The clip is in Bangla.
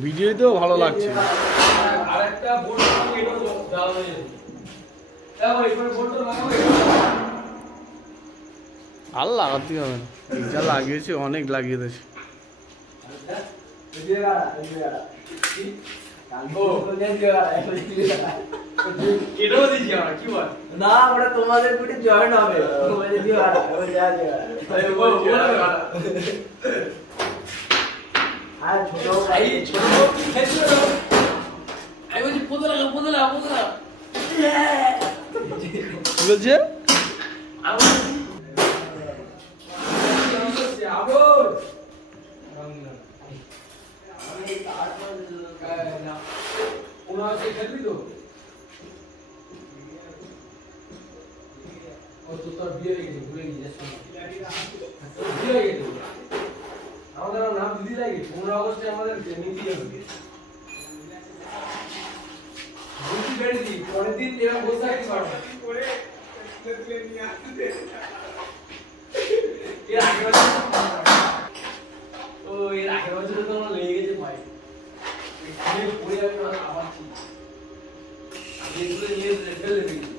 ভিডিওতেও ভালো লাগছে। আরেকটা বোর্ড লাগাবো, এটা দাও হয়ে যাবে। দাও এরপরে বোর্ডটা লাগাবো। আর লাগাতে হবে না, যা লাগিয়েছে অনেক লাগিয়ে দিয়েছে। না ওটা তোমাদের পিঠে জয়েন হবে। আর ছোট ভাই ছোট আমি বলছি পোদলা পোদলা পোদলা কি বলছে? আমাদের নাম দিদি লাগে 15 আগস্টে আমাদের নীতি হবে বুঝি বেড়েছি পরের দিন এরকম বসে থাকতে পারবো করে নিয়ে আসতে এর আগের বছর ও এর আগের বছর তো আমরা লেগে গেছে ভাই এই পড়ে আমি আবার ছিল আমি এগুলো নিয়ে ফেলে দিয়েছি